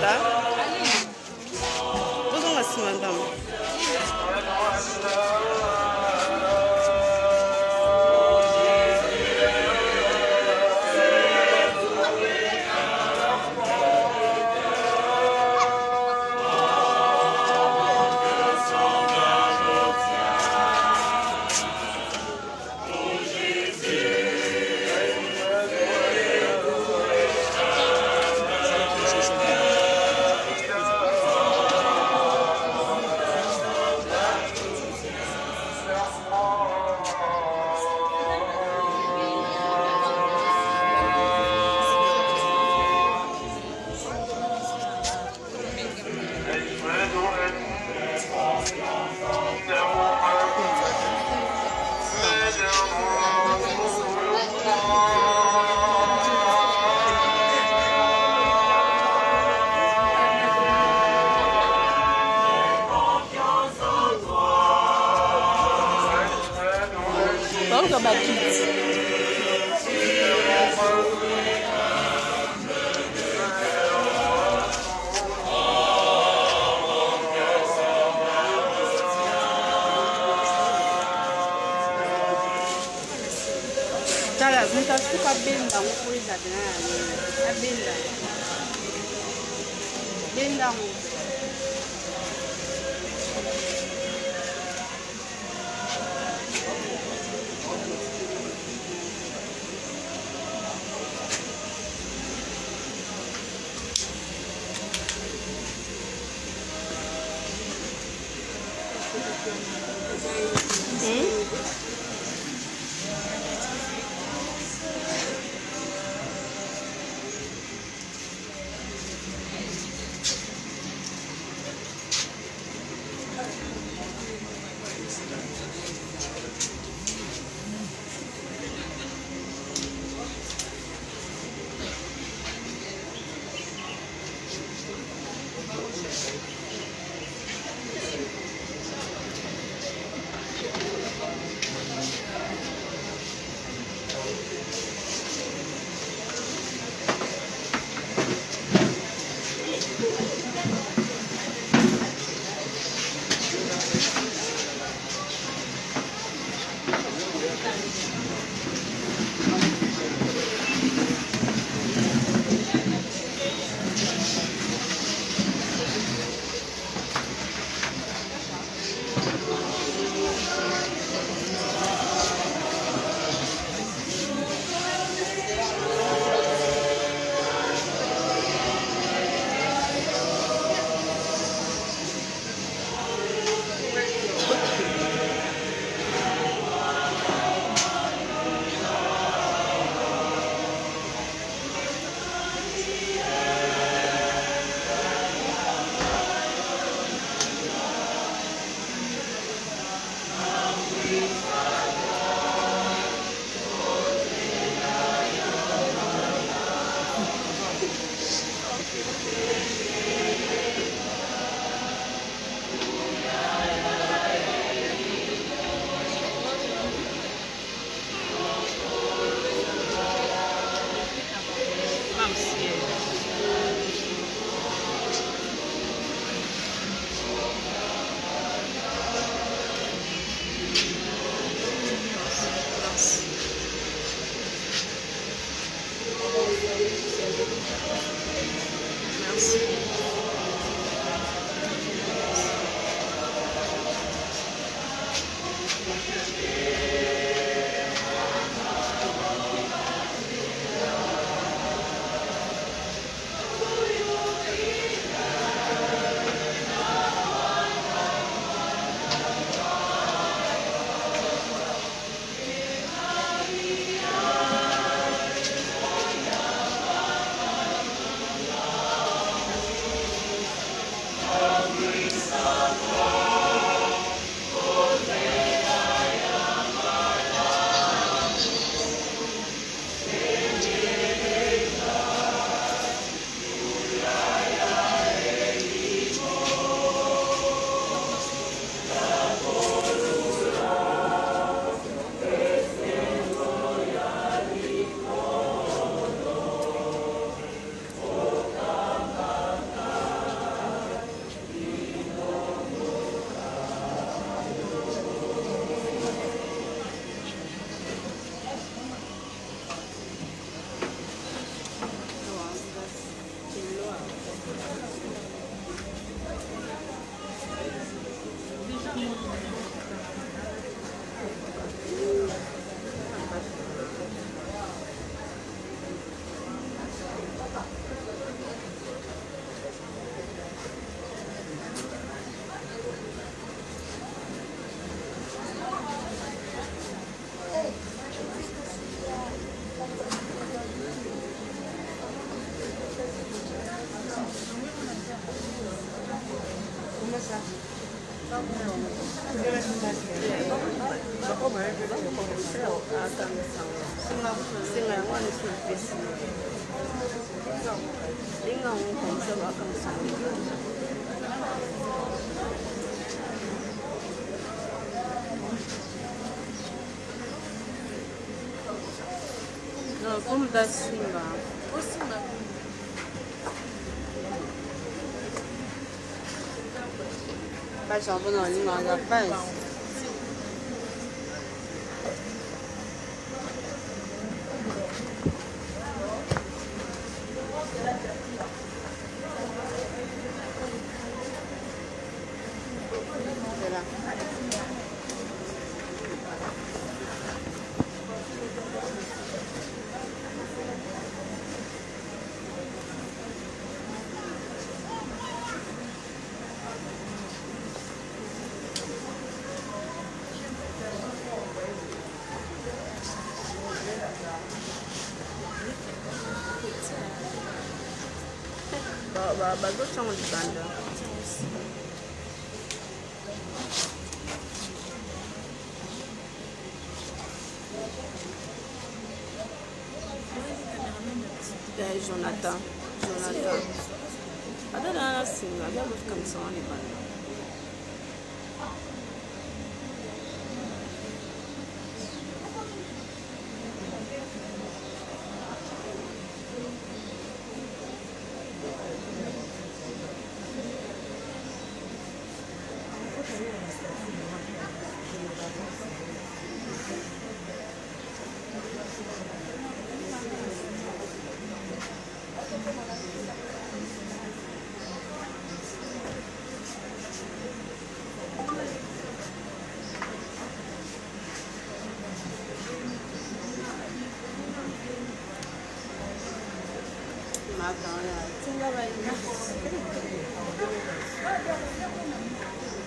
tá? Vou uma semana então. Vamos go back kids. Tala, nitasuka benda ngukuliza tena abenda. Benda mu. Non, comme da Simba. Pas charbon dans l'île, on n'a pas. Bazochanga libanda. Jonathan. Ada na singa, vya kufika msawani libanda.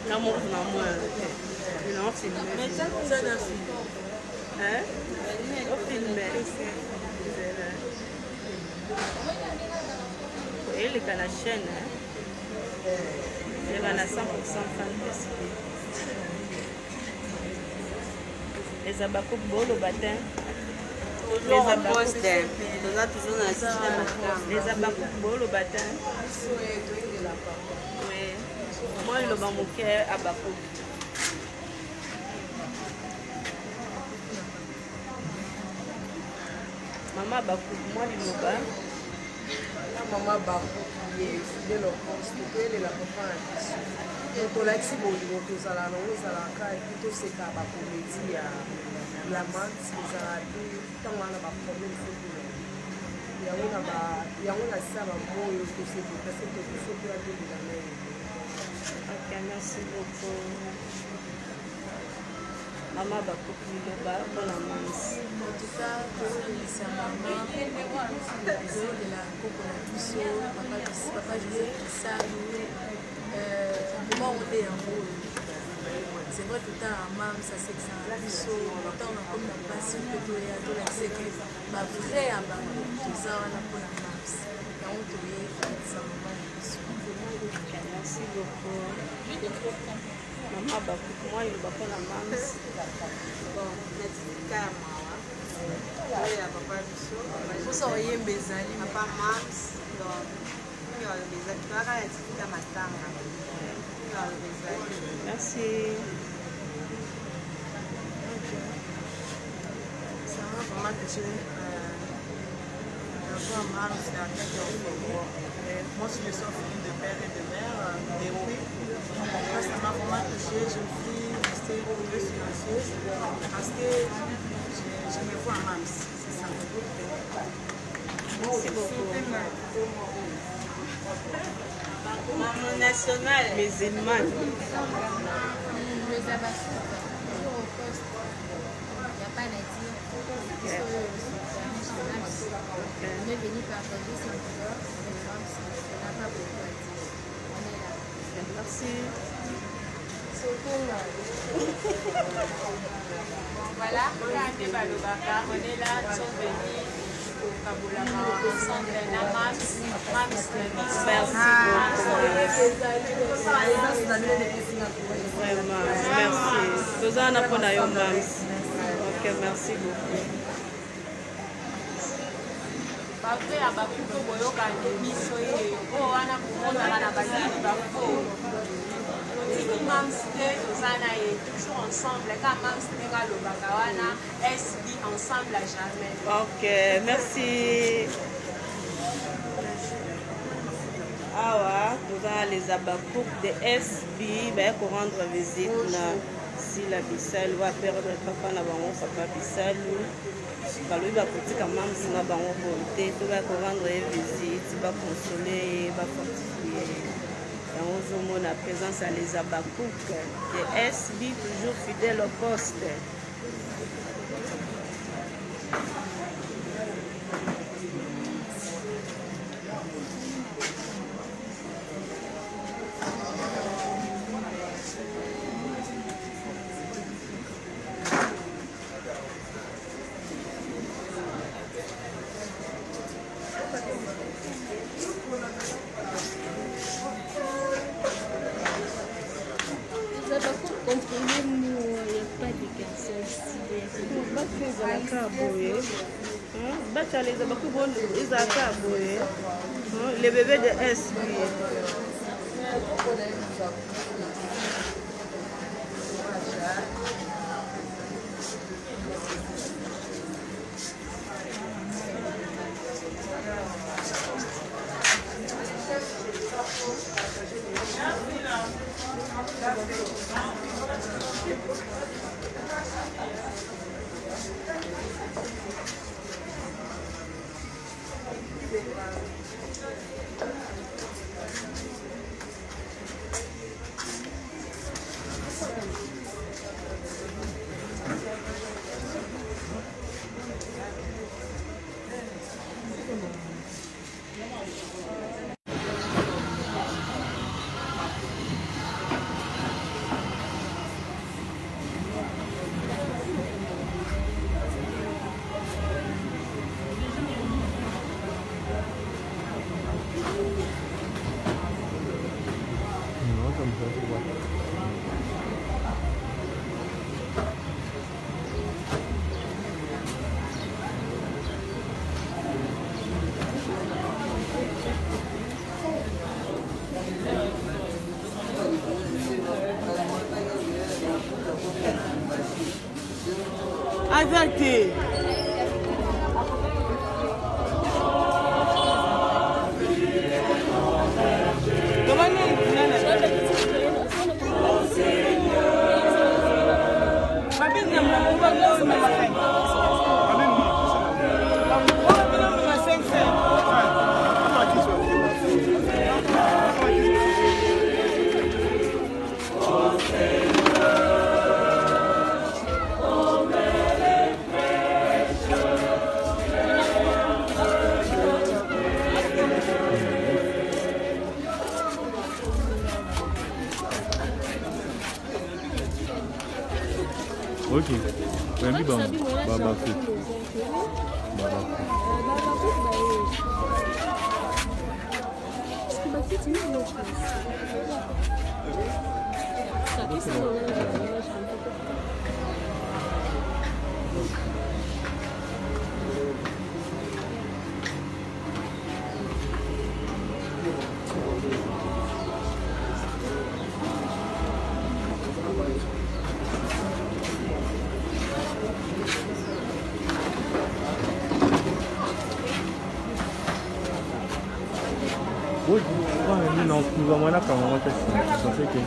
L'amour de l'amour, il en filme. Mais ça, c'est un film. Hein? On filme. Et il est à la chaîne. Il est à 100% fan de ce. Les abakou bolo baptême. Les abakou bolo baptême. Moi, le bamouké à Bakou. Maman Bakou, moi, le Loba. Maman Bakou, qui est fidèle au poste, elle est la papa à l'issue. Donc, on a dit que nous allons et puis tout ce qui a la comédie, la menthe, les arabes, tant on a un problème, il y a ça, tout ce qui parce que tout faut que la main. Ok, merci beaucoup. Maman Bakou, Loba, pour la manse. En tout cas, c'est maman, l'épisode de la Coconapusso, papa Joseph Kissano, comment on est en haut. C'est vrai que tu as un mam, ça c'est que c'est un puceau, autant on a comme la passion que tu as, tout l'accès que ma vraie abakou, tout ça on a pour la mam. Et on te dit, c'est un maman de puceau. Merci beaucoup. Maman Bakou, moi il va pour la manse. Bon, natika ya mawa oyo ya papa biso Mposa oyemba ezali papa mams donc oyo aloba ezali toyaka ya tikita matanga oyo aloba ezali. Merci. Ça m'a vraiment touché. Le soir, mams, c'est la tête au foyer. Moi, je suis fille de père et de mère, héros. Ça m'a vraiment touché. Je suis restée très silencieuse parce que je me vois en mams. C'est ça. Merci beaucoup. Maman nationale. Musulmane. Les abakou, toujours au poste. Il n'y a pas à dire. On est venu partager ces couleurs avec Mams. On n'a pas beaucoup à dire. On est là. Merci. Voilà, on est là, nous sommes venus au tokabolama ensemble na mams na biso. Merci beaucoup. Vraiment, merci. Toza na mpona yo mams. Ok, merci beaucoup. Bavre ya bakupe boyoka nde biso ye oyo wana komonaka na bakini bafo totiki mams te toza na ye toujours ensemble ka mams ndenge alobaka wana SB ensemble à jamais. Ok, merci. Awa toza les abakouk de SB baya korendre visite na Sila Bisalu va perdre papa na bango papa Bisalu balobi bakotika mamsi na bango bonte to bakorendre visite baconsoler bafortifier yango ozomona présence ya les abakouk de SB toujours fidèle au poste. Le bébé de SB. Averti. Ok, Wendy bang, Babaku. Oui, non, plus ou moins là, quand on va tester, ça fait que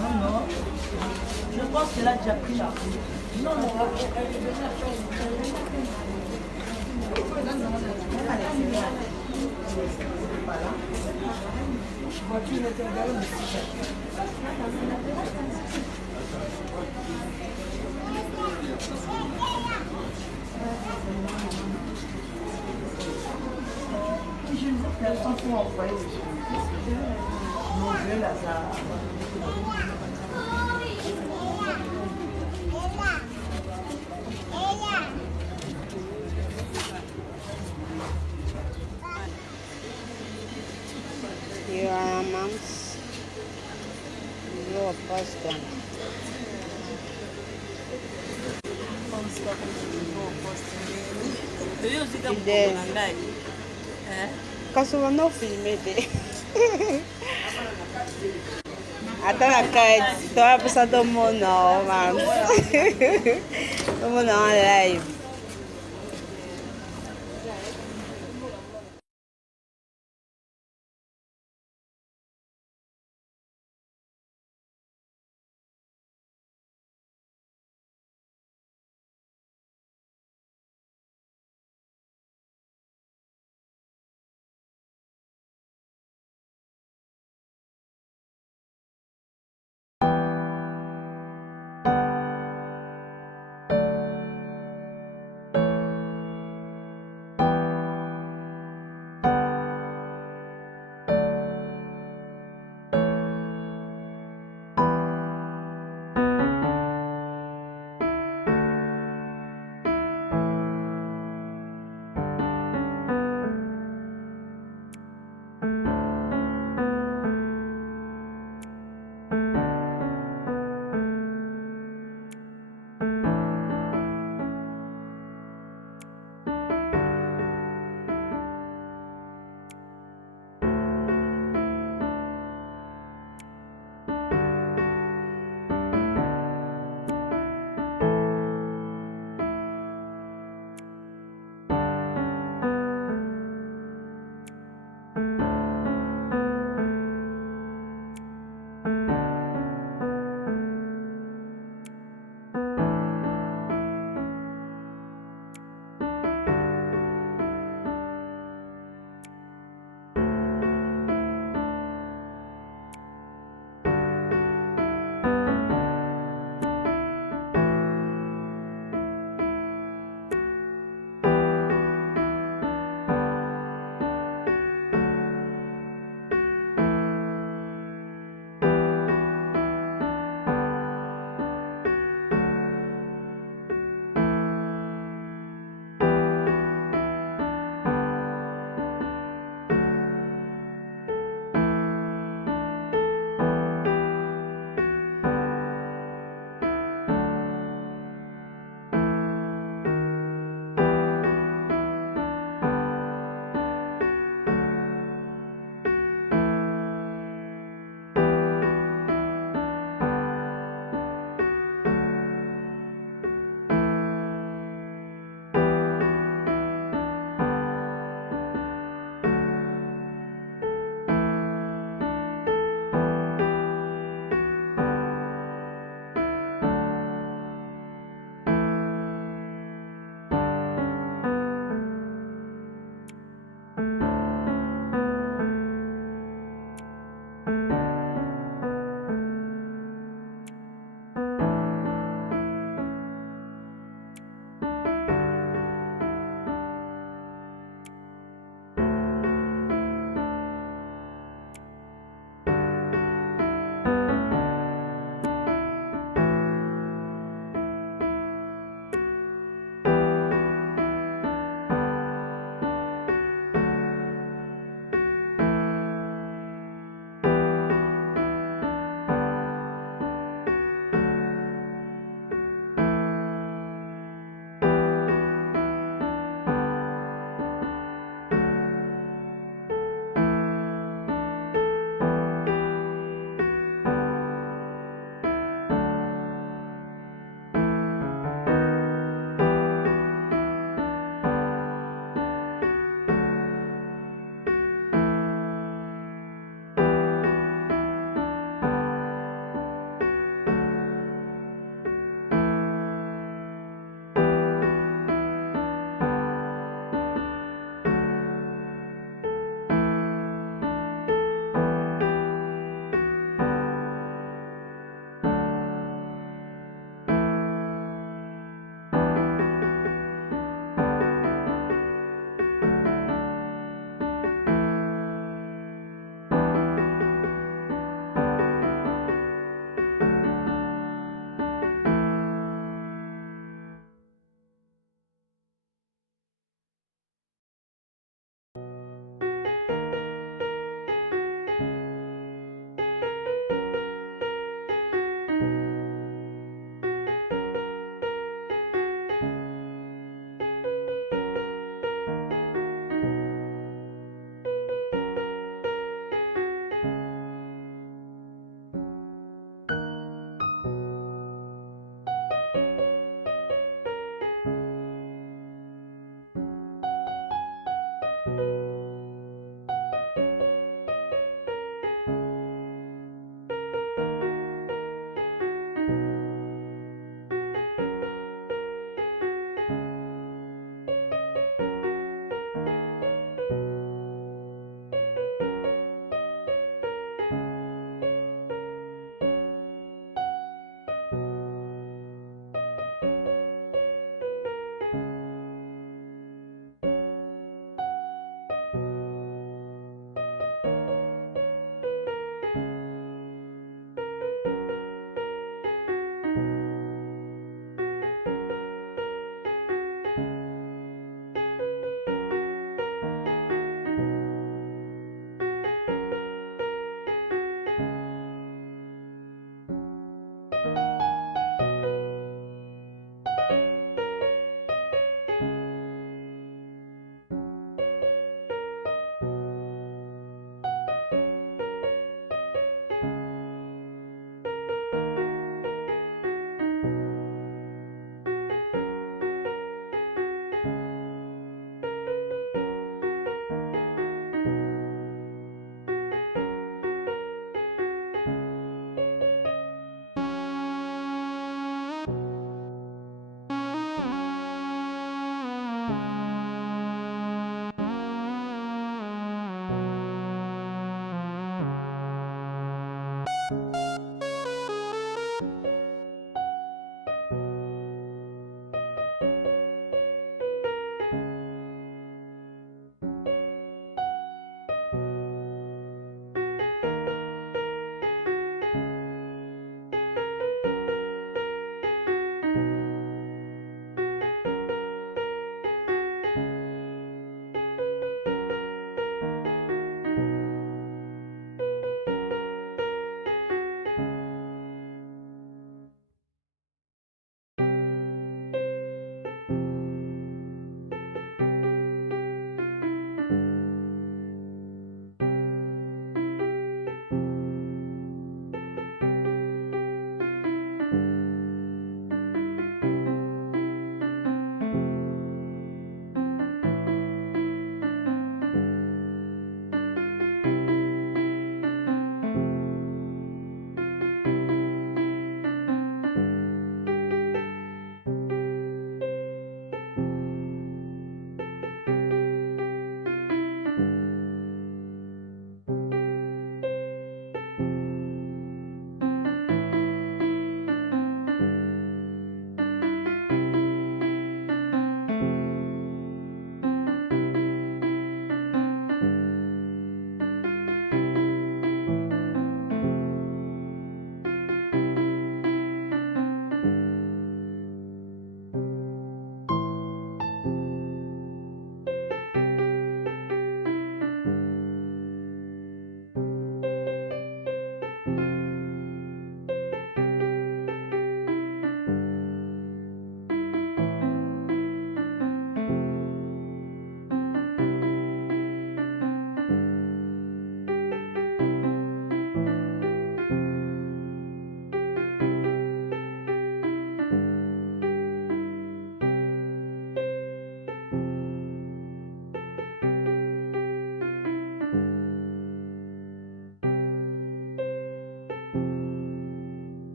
Non. Je pense qu'elle a déjà pris la non, non, personne pour envoyer les choses. Mauvais Lazare. Here are moms. Your pasta. Kasuma no filme de. Até na cara, estou a pessoa do mundo, mano. Todo mundo live.